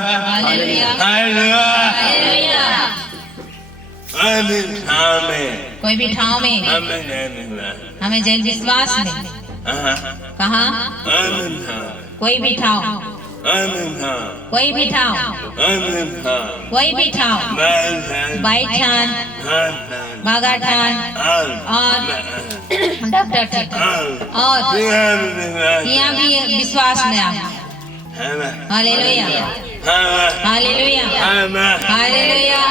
Hallelujah hallelujah. कोई भी ठाव में हमें जैन विश्वास में कहा कोई भी ठाव कोई भी ठाव कोई भी ठाव बाईठान बागाठान और डॉक्टर और यहाँ भी विश्वास में आप हालेलुया हालेलुया हालेलुया।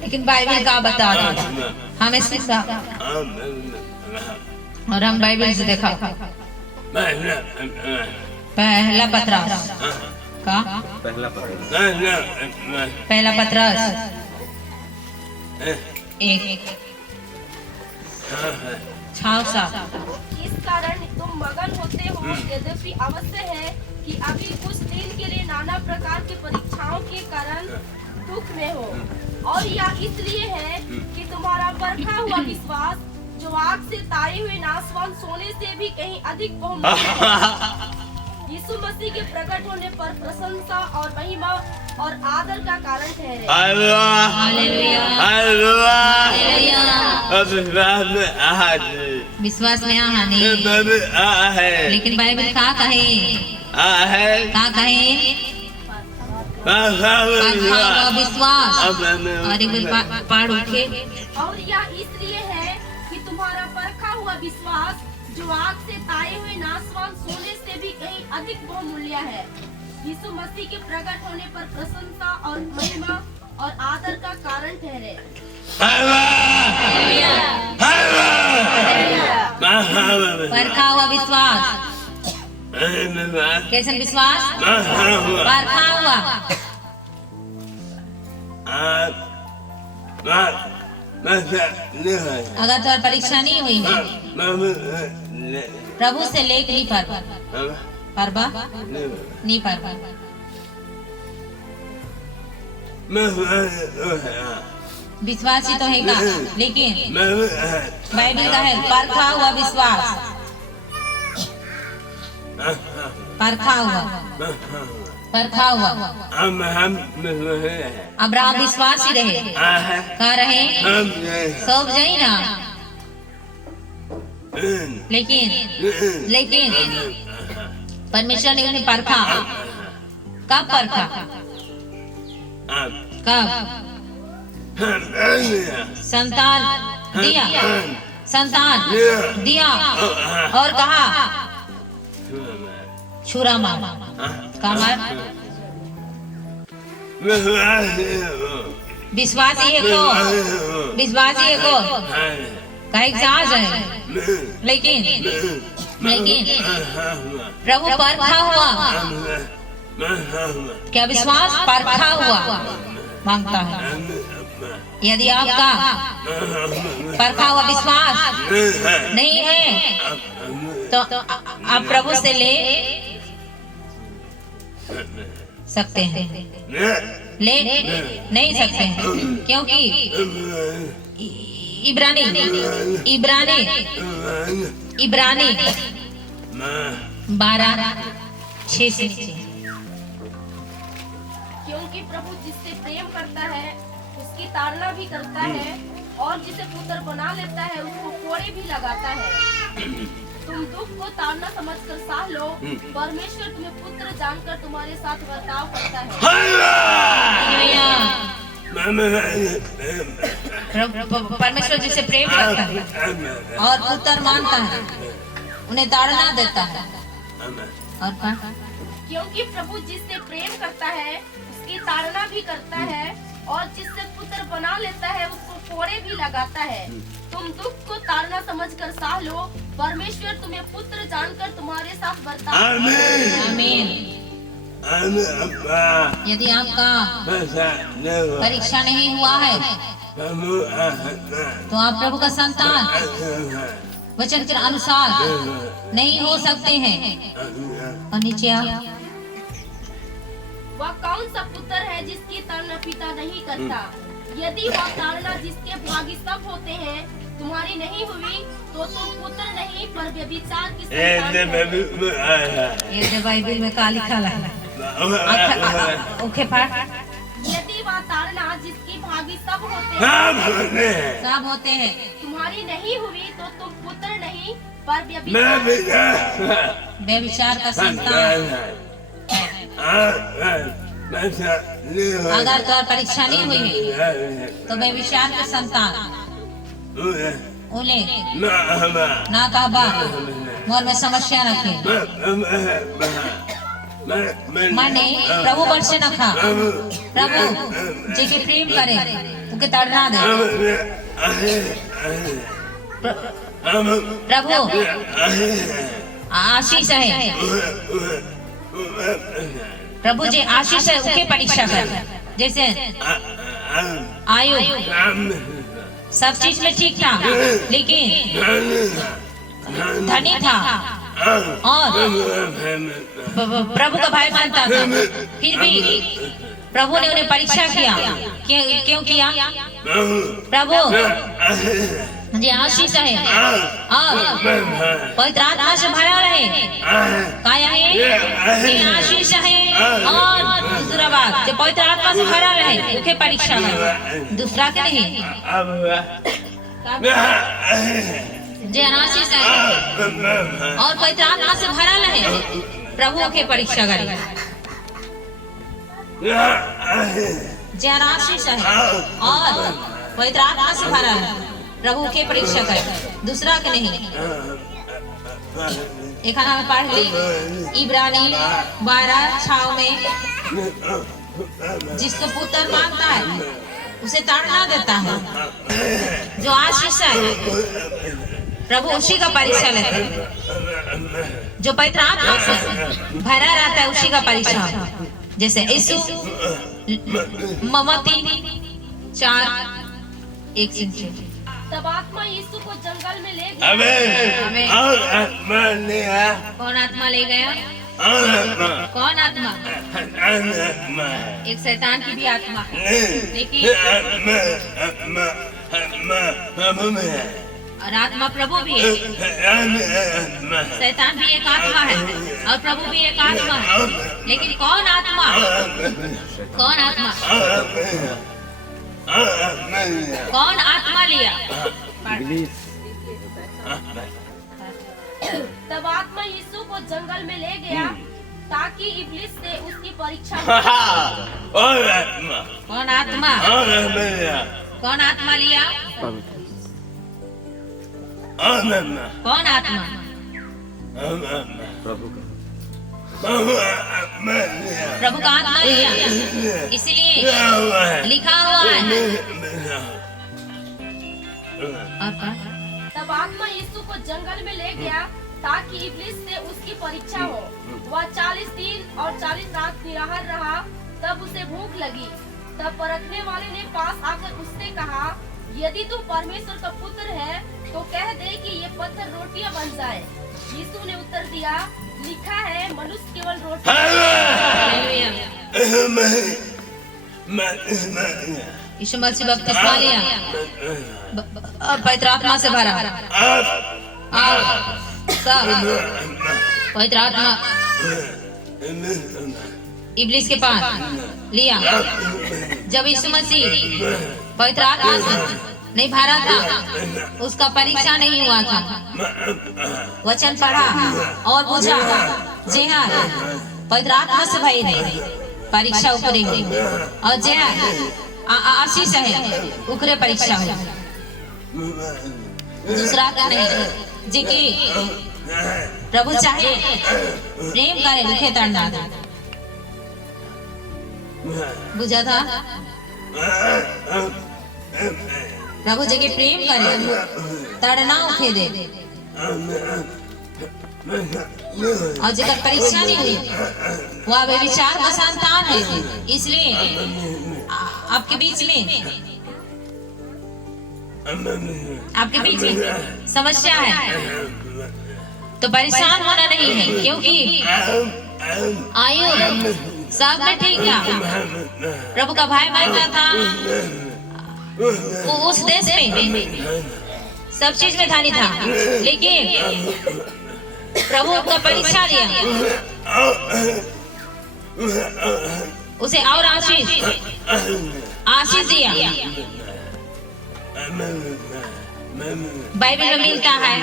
लेकिन बाइबल का बता दो हमें सीखा और हम बाइबल से देखा पहला पत्रस का पहला पत्रस एक छाव सा। इस कारण तुम मगन होते हो, यद्यपि अवश्य है कि अभी कुछ दिन के लिए नाना प्रकार की परीक्षाओं के कारण दुख में हो, और यह इसलिए है कि तुम्हारा परखा हुआ विश्वास जो आग से ताई हुई नाशवान सोने से भी कहीं अधिक बहुमूल्य है, यीशु मसीह के प्रकट होने पर प्रशंसा और महिमा और आदर का कारण ठहरे। विश्वास में हानि लेकिन बाइबल कहाँ कहे विश्वास और पढ़ उठे। और यह इसलिए है कि तुम्हारा परखा हुआ विश्वास जो आग से ताए हुए नाशवान सोने से भी कहीं अधिक बहुमूल्य है, यीशु मसीह के प्रकट होने पर प्रशंसा और महिमा और आदर का कारण ठहरे। परखा हुआ विश्वास कैसे विश्वास परखा हुआ अगर तुम्हारी परीक्षा नहीं हुई है प्रभु से लेक नहीं परबा नहीं परबा। विश्वास ही तो है का, लेकिन बाइबल का है परखा हुआ विश्वास परखा हुआ अब्राहम विश्वासी रहे कहाँ रहे सब जाई ना, लेकिन परमेश्वर ने उन्हें परखा। कब परखा कब संतान दिया और कहा छुरा मार विश्वासी है को का एग्जाज है, लेकिन प्रभु परखा हुआ क्या विश्वास परखा हुआ मांगता है। यदि आपका परखा हुआ विश्वास नहीं है तो आप प्रभु से ले सकते हैं, ले नहीं सकते हैं, क्योंकि इब्रानी 12:6 क्योंकि प्रभु जिससे प्रेम करता है उसकी ताड़ना भी करता है, और जिसे पुत्र बना लेता है उसको कोड़े भी लगाता है। तुम दुख को ताड़ना समझकर सह लो, परमेश्वर तुम्हें पुत्र जानकर तुम्हारे साथ बर्ताव करता है। परमेश्वर जिसे प्रेम करता है और पुत्र मानता है उन्हें ताड़ना देता है। और क्योंकि प्रभु जिससे प्रेम करता है उसकी ताड़ना भी करता है, और जिससे पुत्र बना लेता है उसको कोड़े भी लगाता है। तुम दुख को ताड़ना समझकर सह लो, परमेश्वर तुम्हें पुत्र जानकर तुम्हारे साथ बर्ताव। आमीन। यदि आपका परीक्षा नहीं हुआ है तो आप प्रभु का संतान वचन के अनुसार नहीं हो सकते हैं। और नीचे वह कौन सा पुत्र है जिसकी ताड़ना पिता नहीं करता? यदि वह ताड़ना जिसके भागी सब होते हैं तुम्हारी नहीं हुई तो तुम पुत्र नहीं पर व्यभिचार की संतान हो। ये बाइबल में का लिखा है ओके फाड़। यदि वह ताड़ना जिसकी भागी सब होते हैं तुम्हारी नहीं हुई तो तुम पुत्र नहीं पर व्यभिचार का संतान। अगर तो परीक्षा नहीं हुई तो व्यभिचार का संतान उन्हें ना कहबा मोर में समस्या रखे माने प्रभु वर्ष न खा प्रभु जे के प्रेम करे उके तड़ना दे प्रभु आशीष है प्रभु जी आशीष है उके परीक्षा कर जैसे आयु सब चीज में ठीक था लेकिन धनी था और प्रभु का भाई मानता था फिर भी प्रभु ने उन्हें परीक्षा किया क्यों किया प्रभु जी आशीष है और पवित्र आत्मा से भरा रहे काया है आशीष है और दूसरा बात जो पवित्र आत्मा से भरा रहे उनके परीक्षा है दूसरा के नहीं जे आशीष है और पवित्र आत्मा से भरा रहे प्रभु के परीक्षा करे जे आशीष है और पवित्र आत्मा से भरा है प्रभु के परीक्षा करे दूसरा के नहीं। एक में पढ़ ली इब्रानी 12:6 में जिसको पुत्र मानता है उसे ताड़ना देता है जो आशीष है प्रभु उसी का परीक्षा लेते हैं जो पवित्र आत्मा से भरा रहता है उसी का परीक्षा जैसे यीशु मत्ती 4:1 तब आत्मा यीशु को जंगल में ले गया कौन आत्मा ले गया कौन आत्मा एक शैतान की भी आत्मा है लेकिन और आत्मा प्रभु भी है शैतान भी एक आत्मा है और प्रभु भी एक आत्मा है लेकिन कौन आत्मा कौन आत्मा लिया तब आत्मा यीशु को जंगल में ले गया ताकि इब्लिस से उसकी परीक्षा कौन आत्मा लिया कौन आत्मा प्रभु का आत्मा लिया इसलिए लिखा हुआ है तब आत्मा यीशु को जंगल में ले गया ताकि इब्लिस से उसकी परीक्षा हो वह 40 दिन और 40 रात निराहार रहा तब उसे भूख लगी तब परखने वाले ने पास आकर उससे कहा यदि तू परमेश्वर का पुत्र है तो कह दे कि ये पत्थर रोटियां बन जाए यीशु ने उत्तर दिया लिखा है मनुष्य केवल रोटी यीशु मसीह बपतिस्मा लिया पवित्र आत्मा से भरा पवित्र आत्मा इब्लिस के पास लिया जब यीशु मसीह पवित्र आत्मा से नहीं भरा था उसका परीक्षा नहीं हुआ था वचन पढ़ा और बुझा जी हाँ पवित्र आत्मा से भाई नहीं परीक्षा ऊपरी हुई और जी हाँ आशीष है उकरे परीक्षा हुई दूसरा का नहीं जी की प्रभु चाहे प्रेम करे लिखे तड़ना बुझा था प्रभु जगह प्रेम करे तड़ना उठे दे और जगह परीक्षा नहीं हुई वह व्यभिचार का संतान है इसलिए आपके बीच में समस्या है तो परेशान होना नहीं है क्योंकि आयु सब में ठीक था प्रभु का भाई मानता था वो उस देश में सब चीज में धनी था लेकिन प्रभु का परीक्षा लिया उसे और आशीष दिया। बाइबल में मिलता है